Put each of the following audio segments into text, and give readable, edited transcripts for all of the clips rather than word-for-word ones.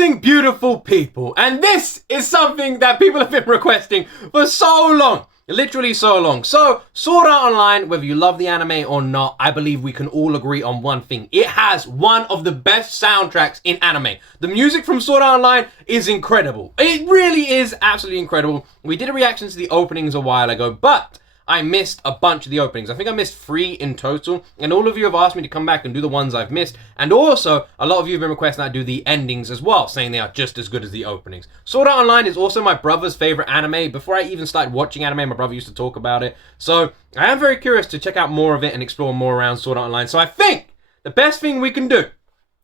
Amazing, beautiful people. And this is something that people have been requesting for so long. Literally so long. So, Sword Art Online, whether you love the anime or not, I believe we can all agree on one thing. It has one of the best soundtracks in anime. The music from Sword Art Online is incredible. It really is absolutely incredible. We did a reaction to the openings a while ago, but I missed a bunch of the openings. I think I missed 3 in total, and all of you have asked me to come back and do the ones I've missed, and also a lot of you have been requesting I do the endings as well, saying they are just as good as the openings. Sword Art Online is also my brother's favorite anime. Before I even started watching anime, my brother used to talk about it, so I am very curious to check out more of it and explore more around Sword Art Online. So I think the best thing we can do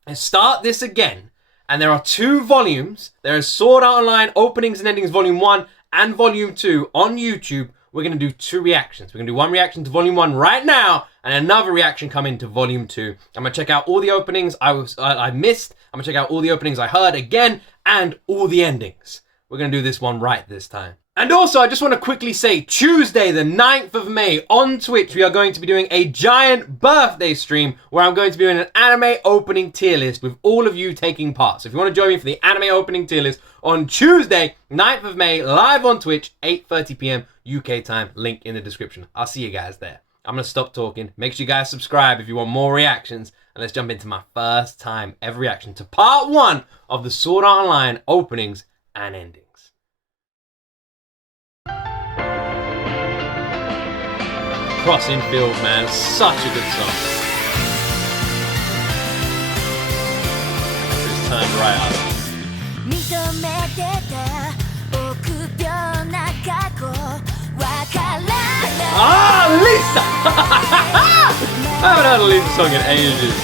is start this again, and there are 2 volumes. There is Sword Art Online Openings and Endings Volume 1 and Volume 2 on YouTube. We're going to do 2 reactions. We're going to do one reaction to Volume 1 right now, and another reaction coming to Volume 2. I'm going to check out all the openings I missed. I'm going to check out all the openings I heard again, and all the endings. We're going to do this one right this time. And also, I just want to quickly say, Tuesday, the 9th of May, on Twitch, we are going to be doing a giant birthday stream where I'm going to be doing an anime opening tier list with all of you taking part. So if you want to join me for the anime opening tier list on Tuesday, 9th of May, live on Twitch, 8:30 p.m. UK time, link in the description. I'll see you guys there. I'm going to stop talking. Make sure you guys subscribe if you want more reactions. And let's jump into my first time ever reaction to part 1 of the Sword Art Online openings and endings. Crossing Field, man, such a good song. Just turned right up. Ah, Lisa! I haven't heard a Lisa song in ages.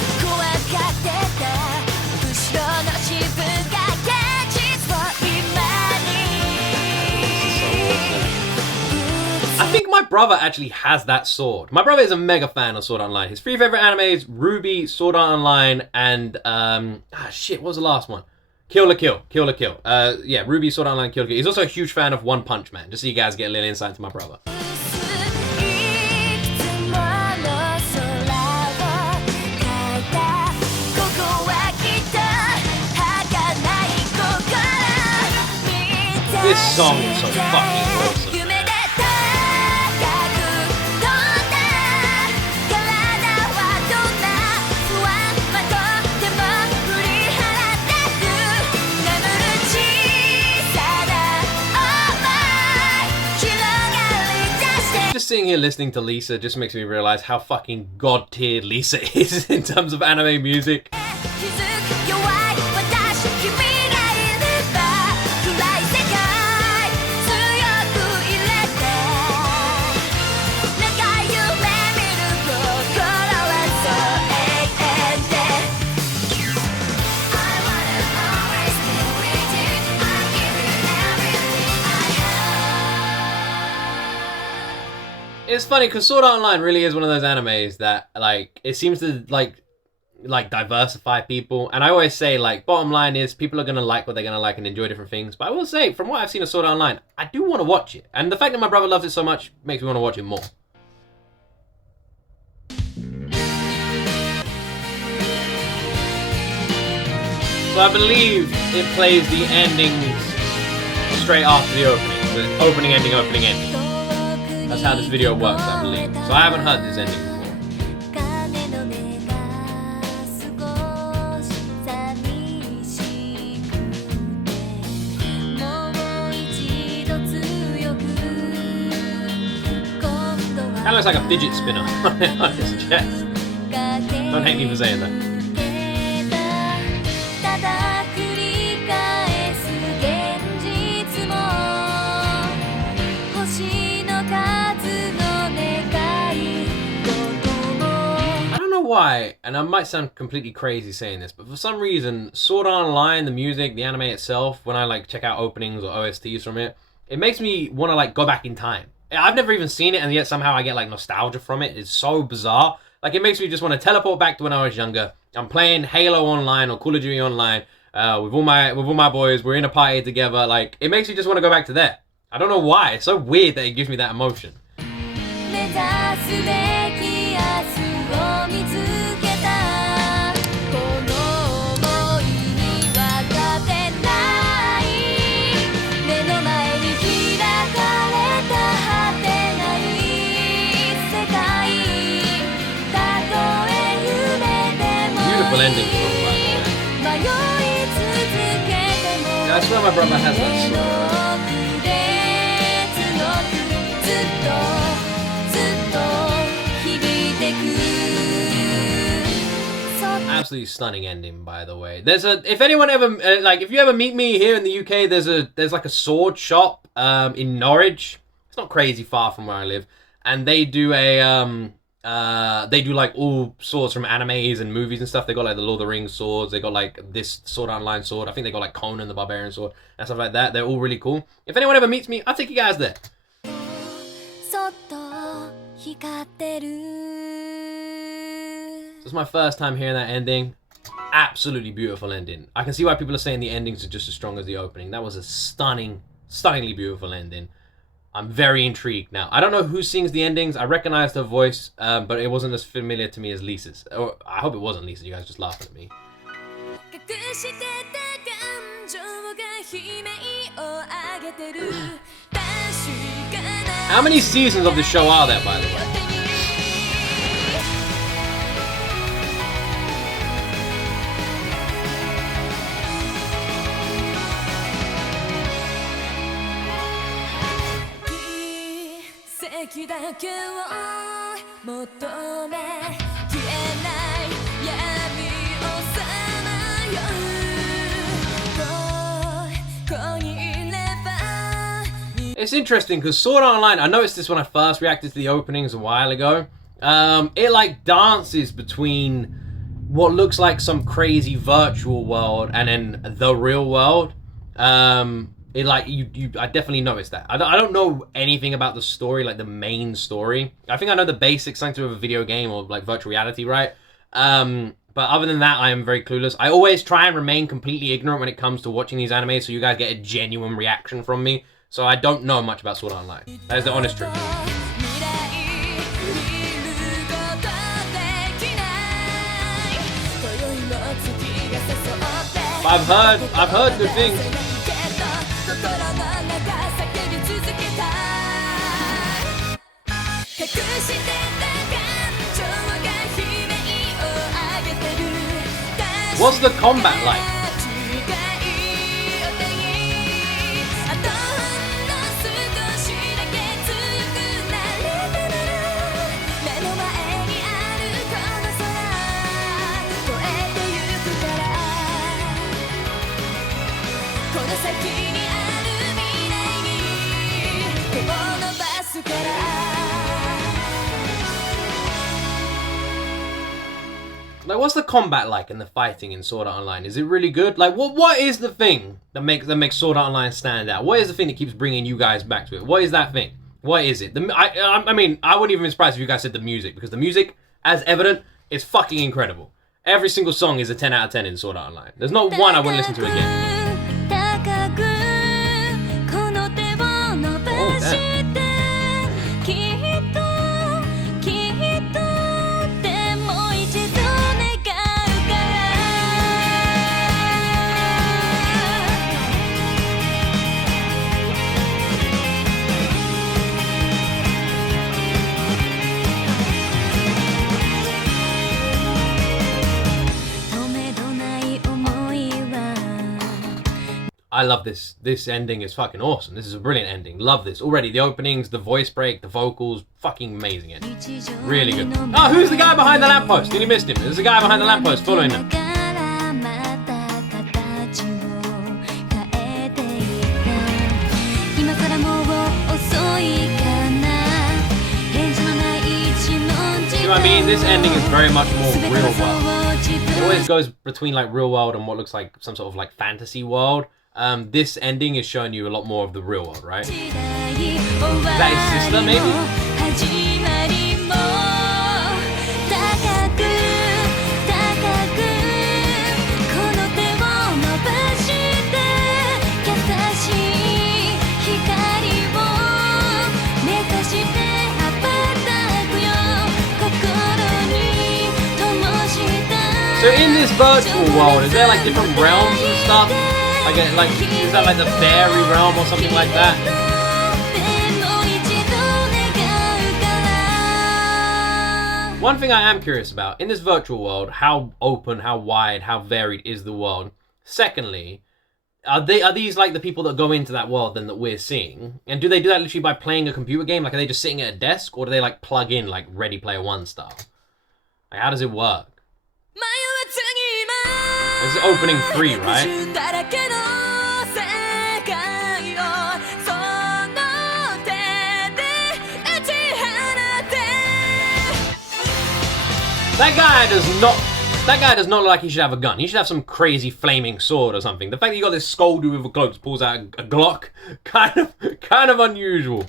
I think my brother actually has that sword. My brother is a mega fan of Sword Art Online. His 3 favorite animes: Ruby, Sword Art Online, and what was the last one? Kill la Kill. Yeah, Ruby, Sword Art Online, Kill la Kill. He's also a huge fan of One Punch Man. Just so you guys get a little insight into my brother. This song is so fucking awesome. Just sitting here listening to Lisa just makes me realize how fucking god tier Lisa is in terms of anime music. It's funny because Sword Art Online really is one of those animes that, like, it seems to like diversify people. And I always say, like, bottom line is people are gonna like what they're gonna like and enjoy different things. But I will say, from what I've seen of Sword Art Online, I do want to watch it, and the fact that my brother loves it so much makes me want to watch it more. So I believe it plays the endings straight after the opening. The opening, ending, opening, ending. That's how this video works, I believe. So I haven't heard this ending before. That looks like a fidget spinner on his chest. Don't hate me for saying that. Why, and I might sound completely crazy saying this, but for some reason, Sword Art Online, the music, the anime itself, when I like check out openings or OSTs from it, it makes me want to like go back in time. I've never even seen it, and yet somehow I get like nostalgia from it. It's so bizarre. Like, it makes me just want to teleport back to when I was younger. I'm playing Halo Online or Call of Duty Online with all my boys. We're in a party together. Like, it makes me just want to go back to there. I don't know why. It's so weird that it gives me that emotion. ending song, by the way. Yeah, I swear my brother has that song. Absolutely stunning ending, by the way. There's a, if anyone ever like, if you ever meet me here in the UK, there's like a sword shop in Norwich. It's not crazy far from where I live, and they do like all swords from animes and movies and stuff. They got like the Lord of the Rings swords. They got like this Sword Art Online sword. I think they got like Conan the Barbarian sword and stuff like that. They're all really cool. If anyone ever meets me, I'll take you guys there. This is my first time hearing that ending. Absolutely beautiful ending. I can see why people are saying the endings are just as strong as the opening. That was a stunningly beautiful ending. I'm very intrigued now. I don't know who sings the endings. I recognized her voice, but it wasn't as familiar to me as Lisa's. Or I hope it wasn't Lisa. You guys just laughing at me. How many seasons of the show are there, by the way? It's interesting because Sword Art Online, I noticed this when I first reacted to the openings a while ago. It like dances between what looks like some crazy virtual world and then the real world. It like I definitely noticed that. I don't know anything about the story, like the main story. I think I know the basics, something of a video game or like virtual reality, right? But other than that, I am very clueless. I always try and remain completely ignorant when it comes to watching these animes, so you guys get a genuine reaction from me. So I don't know much about Sword Art Online. That is the honest truth. I've heard good things. What's the combat like? Like, what's the combat like and the fighting in Sword Art Online? Is it really good? Like, what is the thing that makes Sword Art Online stand out? What is the thing that keeps bringing you guys back to it? What is that thing? What is it? I mean, I wouldn't even be surprised if you guys said the music, because the music, as evident, is fucking incredible. Every single song is a 10 out of 10 in Sword Art Online. There's not one I wouldn't listen to again. Oh, damn. I love this. This ending is fucking awesome. This is a brilliant ending. Love this. Already, the openings, the voice break, the vocals, fucking amazing ending. Really good. Oh, who's the guy behind the lamppost? Nearly missed him. There's a guy behind the lamppost following him. See what I mean? This ending is very much more real world. It always goes between like real world and what looks like some sort of like fantasy world. This ending is showing you a lot more of the real world, right? Is that his sister, maybe? So in this virtual world, is there like different realms and stuff? Like, is that like the fairy realm or something like that? One thing I am curious about, in this virtual world, how open, how wide, how varied is the world? Secondly, are these like the people that go into that world then that we're seeing? And do they do that literally by playing a computer game? Like, are they just sitting at a desk? Or do they like plug in like Ready Player One style? Like, how does it work? This is opening 3, right? That guy does not look like he should have a gun. He should have some crazy flaming sword or something. The fact that you got this skull dude with a cloak pulls out a Glock, kind of unusual.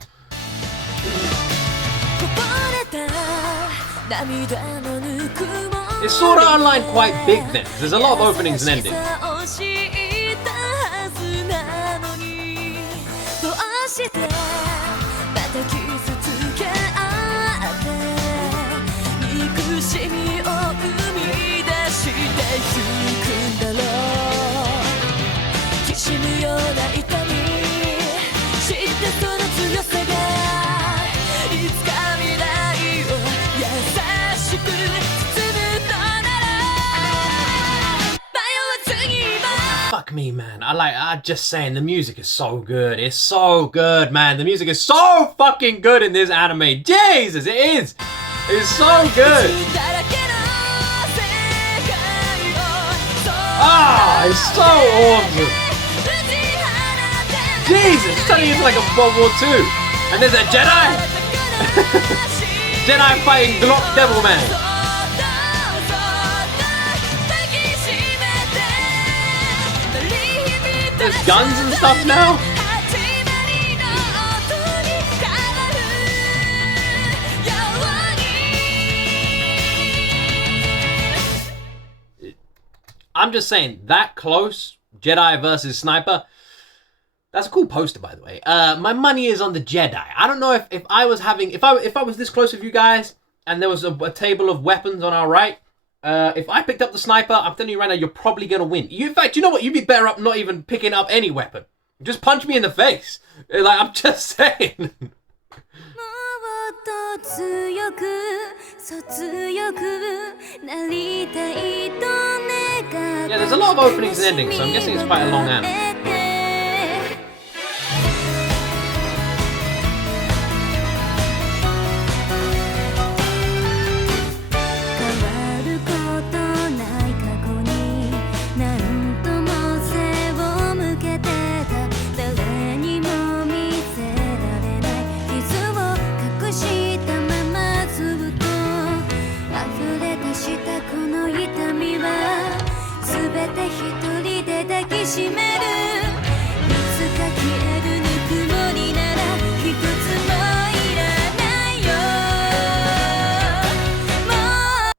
Is Sword Art Online quite big then? There's a lot of openings and endings. Fuck me, man. I'm just saying, the music is so good. It's so good, man. The music is so fucking good in this anime. Jesus, it is. It's so good. Ah, it's so awesome. Jesus, it's turning into like a World War II. And there's a Jedi. Jedi fighting Glock Devil Man. There's guns and stuff now. I'm just saying, that close, Jedi versus Sniper, that's a cool poster, by the way. My money is on the Jedi. I don't know if I was having, if I was this close with you guys, and there was a table of weapons on our right, if I picked up the Sniper, I'm telling you right now, you're probably gonna win. In fact, you know what? You'd be better up not even picking up any weapon. Just punch me in the face. Like, I'm just saying. Yeah, there's a lot of openings and endings, so I'm guessing it's quite a long anime.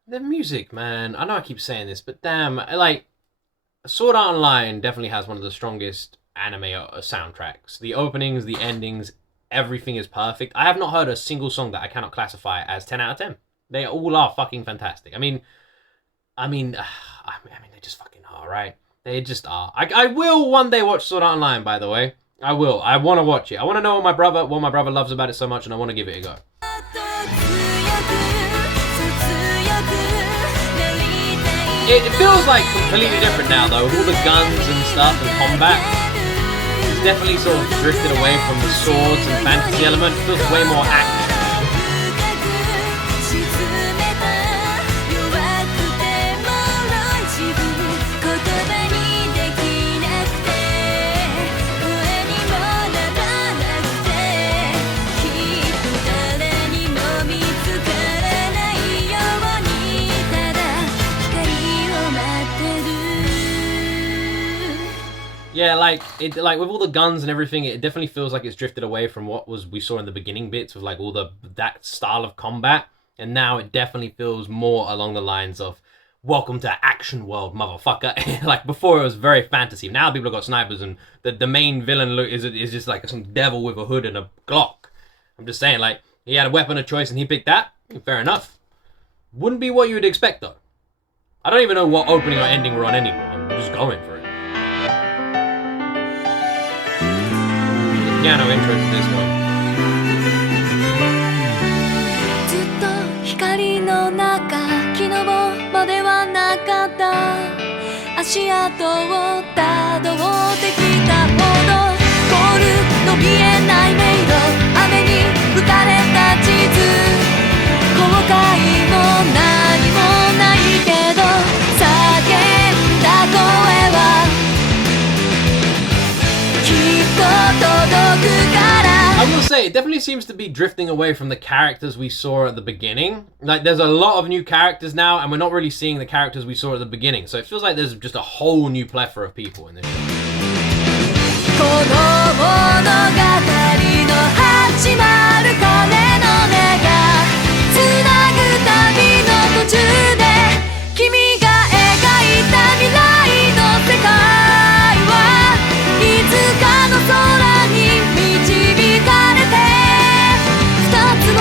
The music, man. I know I keep saying this, but damn, like, Sword Art Online definitely has one of the strongest anime soundtracks. The openings, the endings, everything is perfect. I have not heard a single song that I cannot classify as 10 out of 10. They all are fucking fantastic. I mean, they just fucking are, right? They just are. I will one day watch Sword Art Online, by the way. I will. I want to watch it. I want to know what my brother loves about it so much, and I want to give it a go. It feels like completely different now, though, with all the guns and stuff and combat. It's definitely sort of drifted away from the swords and fantasy element. It feels way more action. Yeah, like with all the guns and everything, it definitely feels like it's drifted away from what we saw in the beginning bits with like all that style of combat, and now it definitely feels more along the lines of welcome to action world, motherfucker. Like before, it was very fantasy. Now people have got snipers, and the main villain look is just like some devil with a hood and a Glock. I'm just saying, like, he had a weapon of choice and he picked that. Fair enough. Wouldn't be what you would expect though. I don't even know what opening or ending we're on anymore. I'm just going for it. Piano intro to this one. 光の中昨日まではなかった足跡をたどってきたほどゴールの見えない迷路雨に打たれた地図後悔も何もないけど叫んだ声はきっと届くから I will say, it definitely seems to be drifting away from the characters we saw at the beginning. Like, there's a lot of new characters now, and we're not really seeing the characters we saw at the beginning. So it feels like there's just a whole new plethora of people in this show. この物語の始まる鐘の音がつなぐ旅の途中で君が描いた未来の世界はいつかの空に導かれて二つの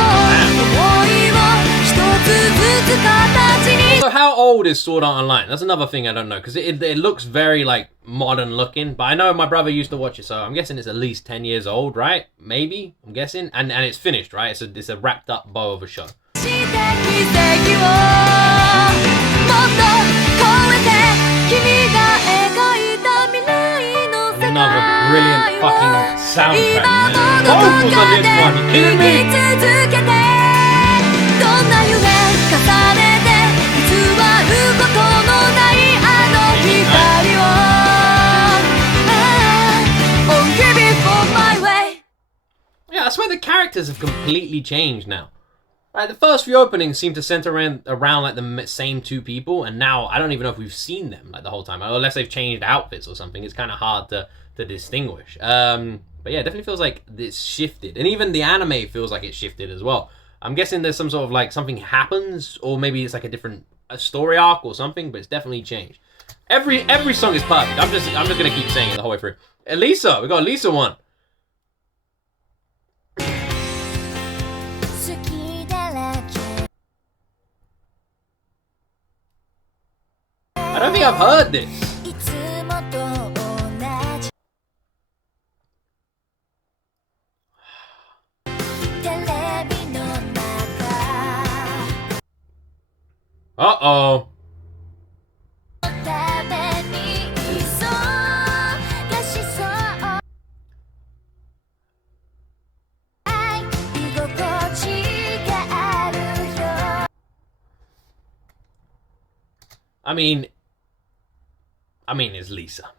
想いを一つずつ形に So how old is Sword Art Online? That's another thing I don't know, because it looks very, like, modern looking. But I know my brother used to watch it, so I'm guessing it's at least 10 years old, right? Maybe, I'm guessing. And it's finished, right? It's a wrapped up bow of a show. Another brilliant fucking soundtrack, man. Vocals on this one, you kidding me? どんな夢重ねて偽ることのないあの光を Oh, give it for my way. Yeah, I swear the characters have completely changed now. Right, the first few openings seem to center around like the same two people, and now I don't even know if we've seen them like the whole time, unless they've changed outfits or something. It's kind of hard to distinguish. But yeah, it definitely feels like it's shifted, and even the anime feels like it's shifted as well. I'm guessing there's some sort of like something happens, or maybe it's like a story arc or something, but it's definitely changed. Every song is perfect. I'm just gonna keep saying it the whole way through. Elisa, we got Elisa one. I don't think I've heard this. Uh-oh. I mean, it's Lisa.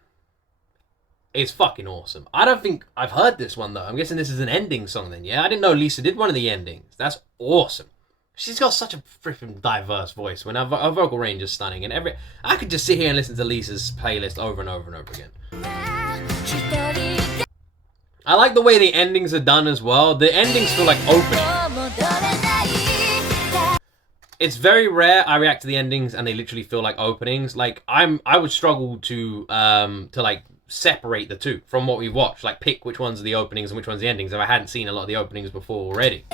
It's fucking awesome. I don't think I've heard this one, though. I'm guessing this is an ending song then, yeah? I didn't know Lisa did one of the endings. That's awesome. She's got such a freaking diverse voice. When her vocal range is stunning. And I could just sit here and listen to Lisa's playlist over and over and over again. I like the way the endings are done as well. The endings feel like openings. It's very rare I react to the endings and they literally feel like openings. Like I would struggle to like separate the two from what we've watched. Like pick which ones are the openings and which ones are the endings if I hadn't seen a lot of the openings before already.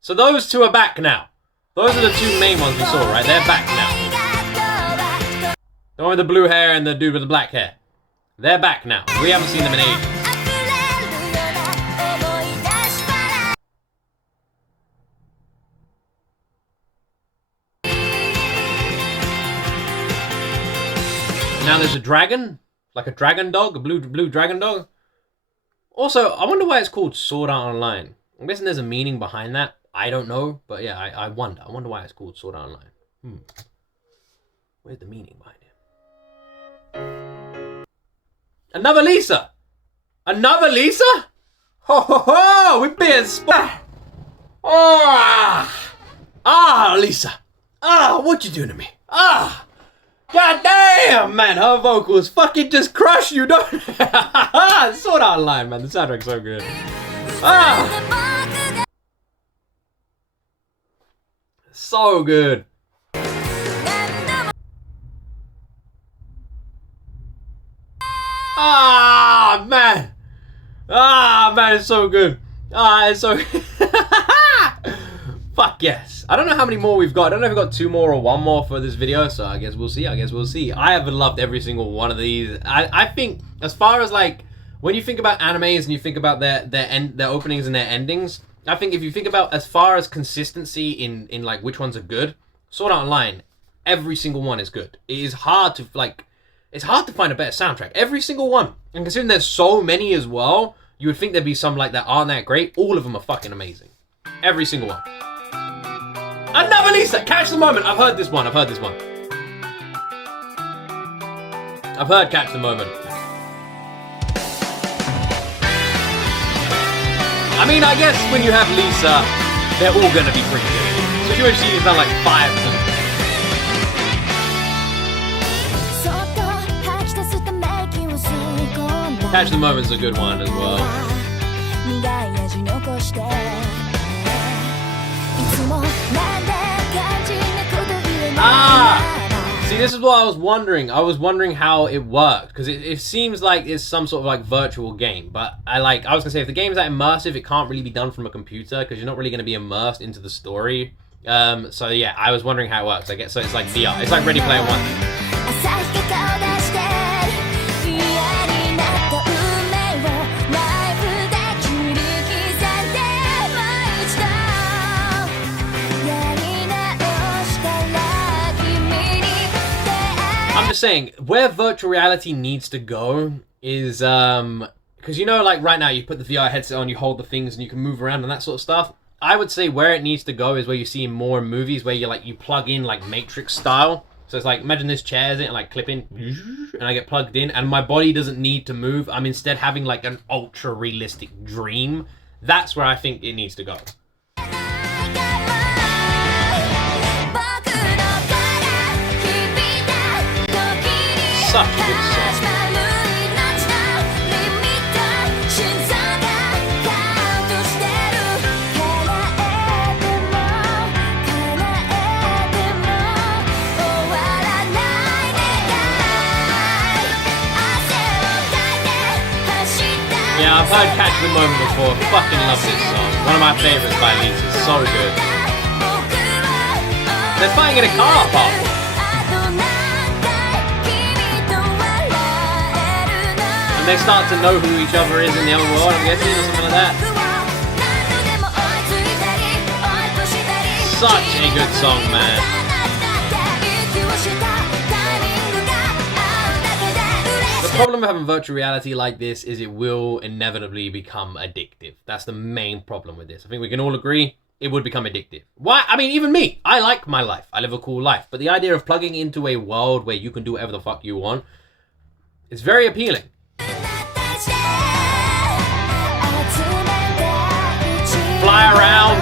So those two are back now. Those are the two main ones we saw, right? They're back now. The one with the blue hair and the dude with the black hair. They're back now. We haven't seen them in ages. Now there's a dragon, like a dragon dog, a blue dragon dog. Also, I wonder why it's called Sword Art Online. I'm guessing there's a meaning behind that. I don't know, but yeah, I wonder. I wonder why it's called Sword Art Online. Where's the meaning behind it? Another Lisa! Another Lisa? Ho ho ho! We're being Lisa! What you doing to me? God damn, man, her vocals fucking just crush you, don't they? Sword Art Online, man, the soundtrack's so good. So good. Man. Man, it's so good. It's so Fuck yes. I don't know how many more we've got. I don't know if we've got 2 more or 1 more for this video, so I guess we'll see. I have loved every single one of these. I think, as far as like, when you think about animes and you think about their openings and their endings, I think if you think about as far as consistency in like which ones are good, Sword Art Online, every single one is good. It is hard to like, it's hard to find a better soundtrack. Every single one. And considering there's so many as well, you would think there'd be some like that aren't that great. All of them are fucking amazing. Every single one. Another Lisa! Catch the Moment! I've heard this one. I've heard Catch the Moment. I mean, I guess when you have Lisa, they're all gonna be pretty good. So she's done like 5 of them. Catch the Moment's a good one as well. See, this is what I was wondering. I was wondering how it worked, because it seems like it's some sort of like virtual game. But I was gonna say, if the game's that immersive, it can't really be done from a computer, because you're not really gonna be immersed into the story. So yeah, I was wondering how it works. I guess so. It's like VR. It's like Ready Player One. I'm just saying, where virtual reality needs to go is, because you know, like right now, you put the VR headset on, you hold the things, and you can move around and that sort of stuff. I would say where it needs to go is where you see in more movies, where you plug in like Matrix style. So it's like, imagine this chair's in, and like clip in, and I get plugged in, and my body doesn't need to move. I'm instead having like an ultra realistic dream. That's where I think it needs to go. Such a good song. Yeah, I've heard Catch the Moment before. Fucking love this song. One of my favorites by Lisa. So good. They're fighting in a car park. And they start to know who each other is in the other world, I'm guessing, or something like that. Such a good song, man. The problem with having virtual reality like this is it will inevitably become addictive. That's the main problem with this. I think we can all agree it would become addictive. Why? I mean, even me. I like my life. I live a cool life. But the idea of plugging into a world where you can do whatever the fuck you want is very appealing. Fly around,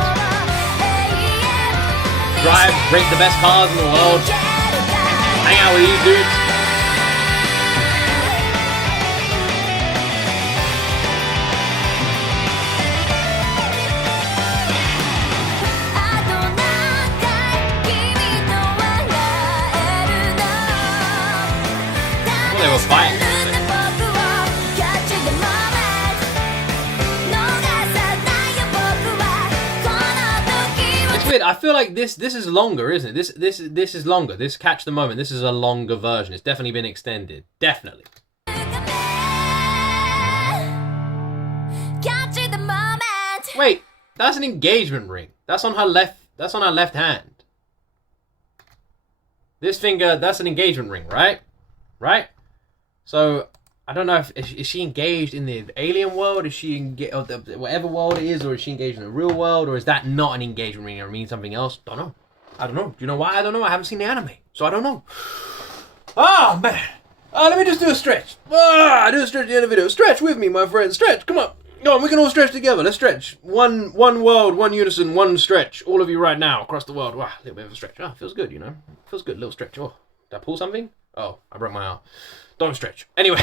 rate the best cars in the world, hang out with these dudes. Well, they were fighting. I feel like this is longer, isn't it? This is longer. This Catch the Moment. This is a longer version. It's definitely been extended. Definitely. Wait, that's an engagement ring. That's on her left. That's on her left hand. This finger. That's an engagement ring, right? Right. So I don't know if is she engaged in the alien world? Is she whatever world it is, or is she engaged in the real world, or is that not an engagement ring or mean something else? Don't know. I don't know. Do you know why? I don't know. I haven't seen the anime, so I don't know. Oh man. Let me just do a stretch. I do a stretch at the end of the video. Stretch with me, my friend. Stretch. Come on. Go on. We can all stretch together. Let's stretch. One world, one unison, one stretch. All of you right now across the world. Wow, a little bit of a stretch. Oh, feels good. You know, feels good. Little stretch. Oh, did I pull something? Oh, I broke my arm. Don't stretch. Anyway,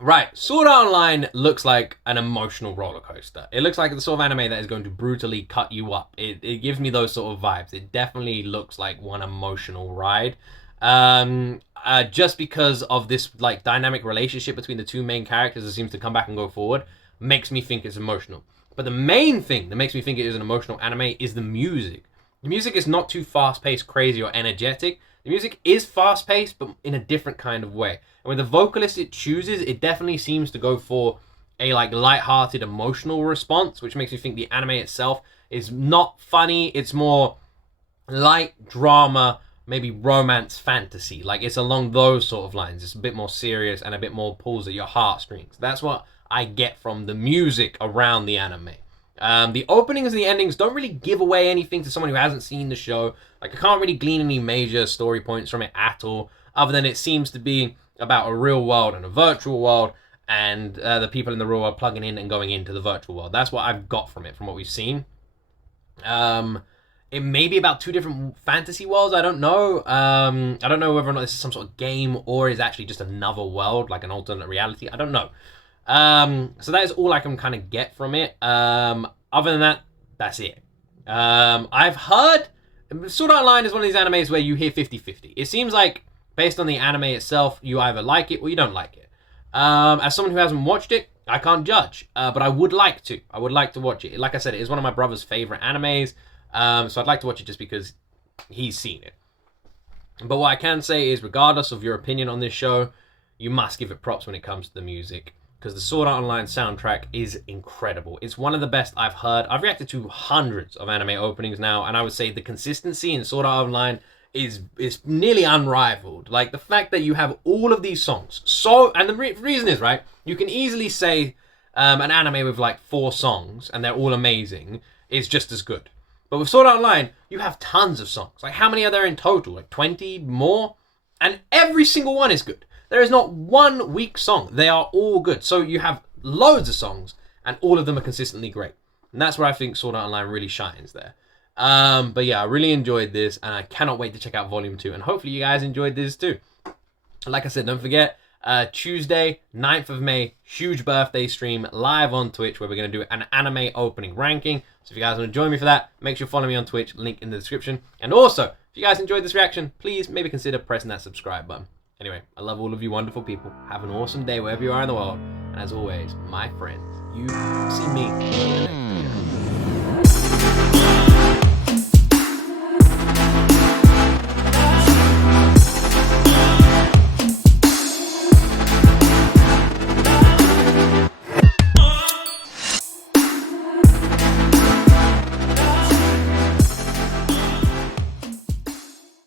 right. Sword Art Online looks like an emotional roller coaster. It looks like the sort of anime that is going to brutally cut you up. It gives me those sort of vibes. It definitely looks like one emotional ride. Just because of this like dynamic relationship between the two main characters that seems to come back and go forward. makes me think it's emotional. But the main thing that makes me think it is an emotional anime is the music. The music is not too fast-paced, crazy, or energetic. The music is fast-paced, but in a different kind of way. And with the vocalist it chooses, it definitely seems to go for a like light-hearted, emotional response, which makes me think the anime itself is not funny. It's more light drama, maybe romance fantasy. Like, it's along those sort of lines. It's a bit more serious and a bit more pulls at your heartstrings. That's what I get from the music around the anime. The openings and the endings don't really give away anything to someone who hasn't seen the show. Like, I can't really glean any major story points from it at all, other than it seems to be about a real world and a virtual world, and the people in the real world plugging in and going into the virtual world. That's what I've got from it, from what we've seen. It may be about two different fantasy worlds. I don't know. I don't know whether or not this is some sort of game or is actually just another world, like an alternate reality. I don't know. So that is all I can kind of get from it. Other than that, that's it. I've heard Sword Art Online is one of these animes where you hear 50-50. It seems like, based on the anime itself, you either like it or you don't like it. As someone who hasn't watched it, I can't judge. But I would like to. I would like to watch it. Like I said, it is one of my brother's favorite animes. So I'd like to watch it just because he's seen it. But what I can say is, regardless of your opinion on this show, you must give it props when it comes to the music. Because the Sword Art Online soundtrack is incredible. It's one of the best I've heard. I've reacted to hundreds of anime openings now, and I would say the consistency in Sword Art Online is nearly unrivaled. Like, the fact that you have all of these songs. And the reason is, right, you can easily say an anime with like 4 songs, and they're all amazing, is just as good. But with Sword Art Online, you have tons of songs. Like, how many are there in total? Like 20 more? And every single one is good. There is not one weak song. They are all good. So you have loads of songs, and all of them are consistently great. And that's where I think Sword Art Online really shines there. But yeah, I really enjoyed this, and I cannot wait to check out Volume 2. And hopefully you guys enjoyed this too. Like I said, don't forget, Tuesday, 9th of May, huge birthday stream live on Twitch where we're going to do an anime opening ranking. So if you guys want to join me for that, make sure you follow me on Twitch, link in the description. And also, if you guys enjoyed this reaction, please maybe consider pressing that subscribe button. Anyway, I love all of you wonderful people. Have an awesome day wherever you are in the world. And as always, my friends, you see me in the next video.